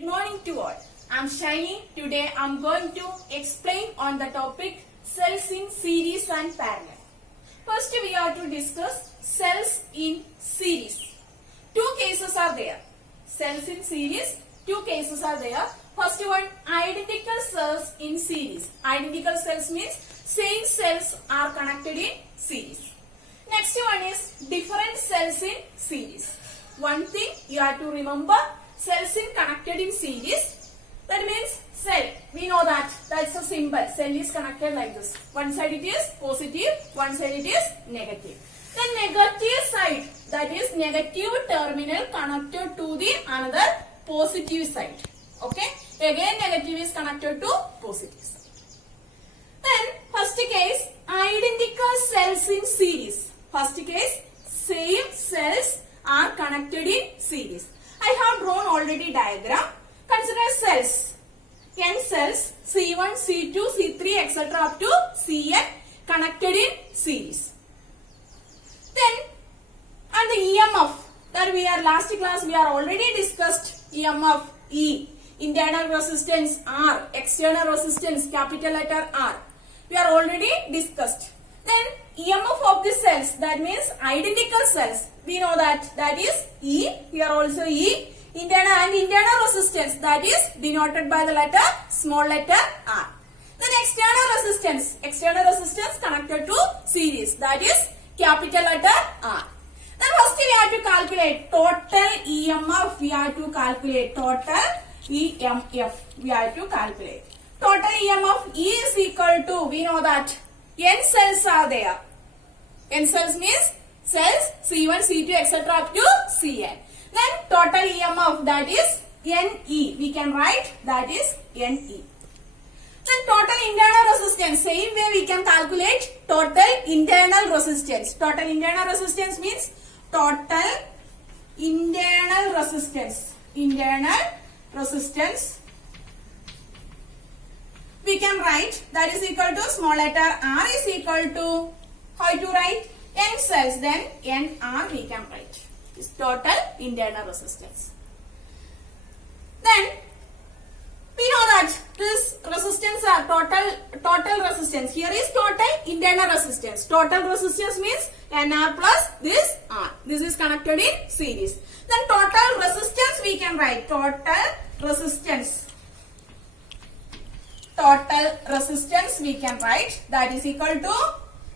Good morning to all. I'm Shiny. Today I'm going to explain on the topic cells in series and parallel. First we are to discuss cells in series. Two cases are there. Cells in series, two cases are there. First one, identical cells in series. Identical cells means same cells are connected in series. Next one is different cells in series. One thing you have to remember, cells in connected in series, that means cell, we know that's a symbol. Cell is connected like this. One side it is positive, one side it is negative. The negative side, that is negative terminal connected to the another positive side. Okay, again negative is connected to positive side. Then first case, identical cells in series. First case, same cells are connected in series. I have drawn already diagram. Consider cells. N cells C1, C2, C3 etc. up to Cn connected in series. Then and the EMF that we are last class we are already discussed EMF E, internal resistance R, external resistance capital letter R. We are already discussed. Then EMF of the cells, that means identical cells. We know that is E, here also E. Internal and internal resistance, that is denoted by the letter small letter R. Then external resistance connected to series, that is capital letter R. Then first we have to calculate total EMF. We have to calculate total EMF. We have to calculate. Total EMF E is equal to, we know that N cells are there. N cells means cells C1, C2 etc. up to Cn. Then total EMF, that is Ne. We can write that is Ne. Then total internal resistance, same way we can calculate total internal resistance. Total internal resistance means total internal resistance. Internal resistance. We can write that is equal to small letter R is equal to, how to write? N cells, then Nr we can write. Is total internal resistance. Then we know that this resistance are total resistance. Here is total internal resistance. Total resistance means Nr plus this R. This is connected in series. Then total resistance we can write total resistance. Total resistance we can write that is equal to,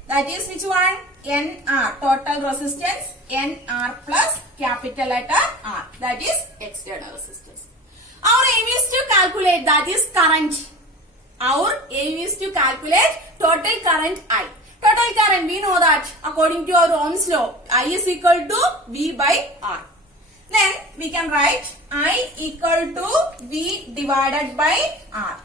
that is which one? Nr. Total resistance Nr plus capital letter R. That is external resistance. Our aim is to calculate, that is current. Our aim is to calculate total current I. Total current, we know that according to our Ohm's law, I is equal to V by R. Then we can write I equal to V divided by R.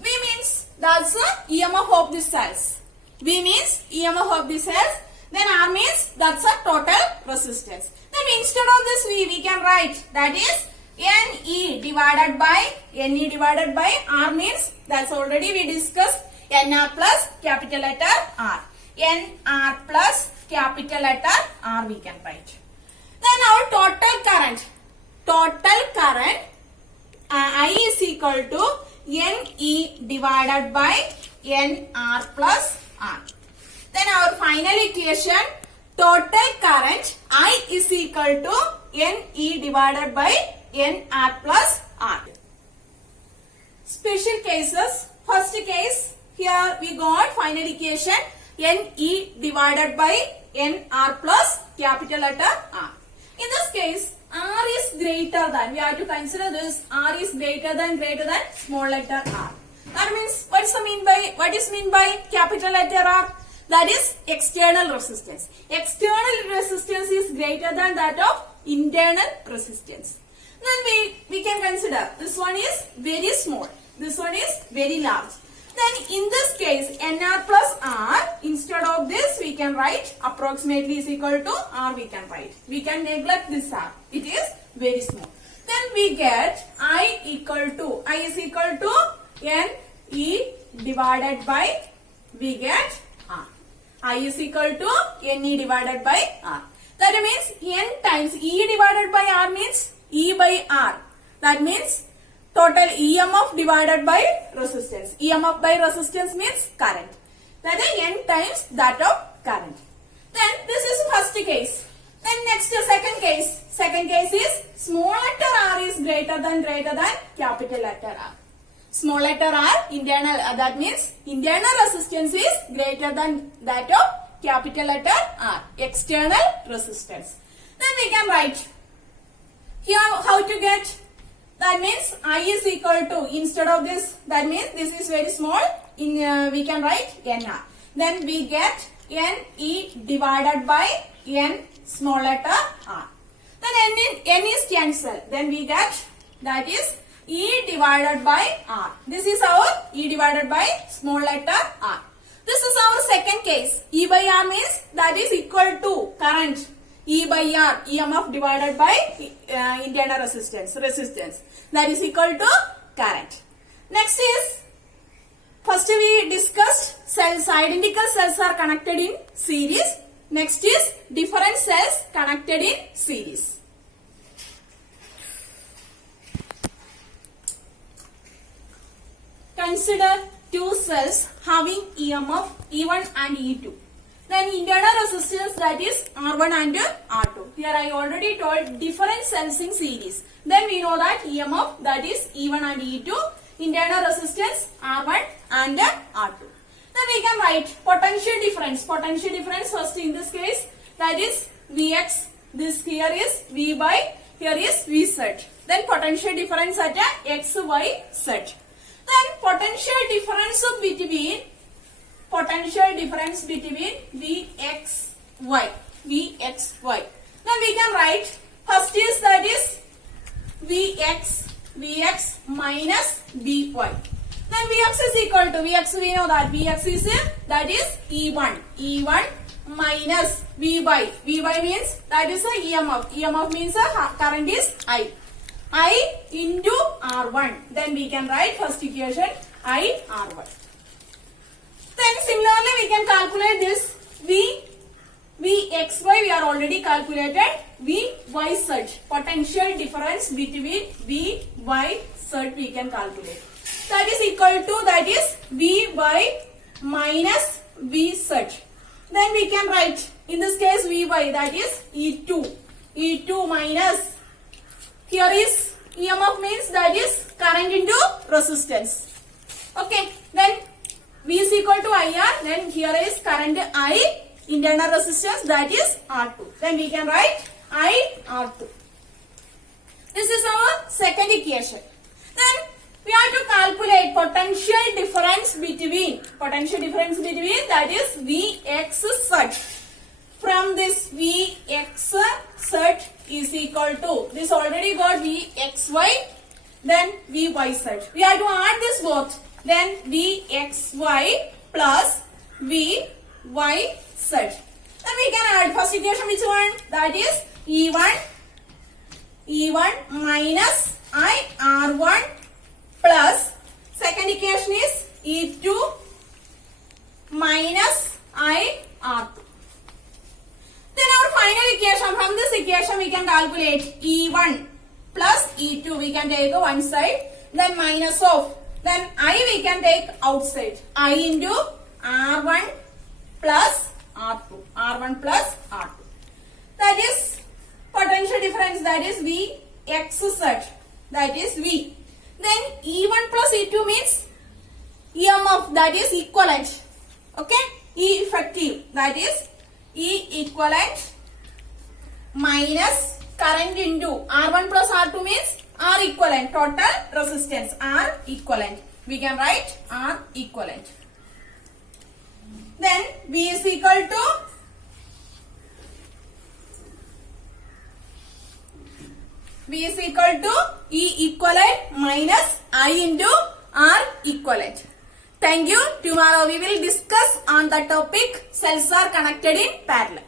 V means that's the EMF of the cells. V means EMF of the cells. Then R means that's a total resistance. Then instead of this V, we can write that is Ne divided by R means that's already we discussed Nr plus capital letter R. Nr plus capital letter R we can write. Then our total current I is equal to Ne divided by Nr plus R. Then our final equation, total current I is equal to Ne divided by Nr plus R. Special cases. First case, here we got final equation Ne divided by Nr plus capital letter R. In this case, R is greater than, we have to consider this, R is greater than small letter R. That means what is mean by capital letter R? That is external resistance. External resistance is greater than that of internal resistance. Then we can consider this one is very small. This one is very large. Then in this case Nr plus R, instead of this we can write approximately is equal to R we can write. We can neglect this R. It is very small. Then we get I is equal to Ne divided by, we get R. I is equal to Ne divided by R. That means N times E divided by R means E by R. That means total EMF divided by resistance. EMF by resistance means current. That is N times that of current. Then this is first case. Then next second case. Second case is small letter r is greater than capital letter R. Small letter r internal, that means internal resistance is greater than that of capital letter R, external resistance. Then we can write here how to get, that means I is equal to, instead of this, that means this is very small, we can write NR. Then we get NE divided by N small letter r. Then N is cancelled. Then we get, that is E divided by R. This is our E divided by small letter r. This is our second case. E by R means that is equal to current. E by R, EMF divided by internal resistance. That is equal to current. Next is, first we discussed cells, identical cells are connected in series. Next is different cells connected in series. Consider two cells having EMF E1 and E2. Then internal resistance, that is R1 and R2. Here I already told different cells in series. Then we know that EMF, that is E1 and E2. Internal resistance R1 and R2. Then we can write potential difference. Potential difference first in this case, that is Vx. This here is V by, here is Vz. Then potential difference at X, Y, Z. Then potential difference between Vx, Y. Then we can write, first is that is Vx minus Vy. Then Vx is equal to, Vx we know that Vx is, that is E1 minus Vy. Vy means that is a EMF. EMF means current is I into R1. Then we can write first equation I R1. Then similarly we can calculate this Vxy we are already calculated. Vyz, potential difference between Vyz we can calculate. That is equal to, that is Vy minus Vz. Then we can write in this case Vy, that is E2 minus, here is EMF means that is current into resistance. Okay, then V is equal to IR, then here is current I, internal resistance, that is R2. Then we can write I R2. This is our second equation. Then we have to calculate potential difference between, that is Vx. From this Vx is equal to, this already got Vxy, then Vyz. We have to add this both. Then Vxy plus Vyz. Then we can add first equation, which one? That is E1 minus I R1 plus, second equation is E2 minus I R2. Then our final equation, from this equation we can calculate E1 plus E2, we can take one side, then minus of, then I we can take outside, I into R1 plus R2. That is potential difference, that is Vx, that is V. Then E1 plus E2 means EMF, that is equivalent. Okay, E effective, that is E equivalent minus current into R1 plus R2 means R equivalent, total resistance R equivalent. We can write R equivalent. Then V is equal to E equivalent minus I into R equivalent. Thank you. Tomorrow we will discuss on the topic cells are connected in parallel.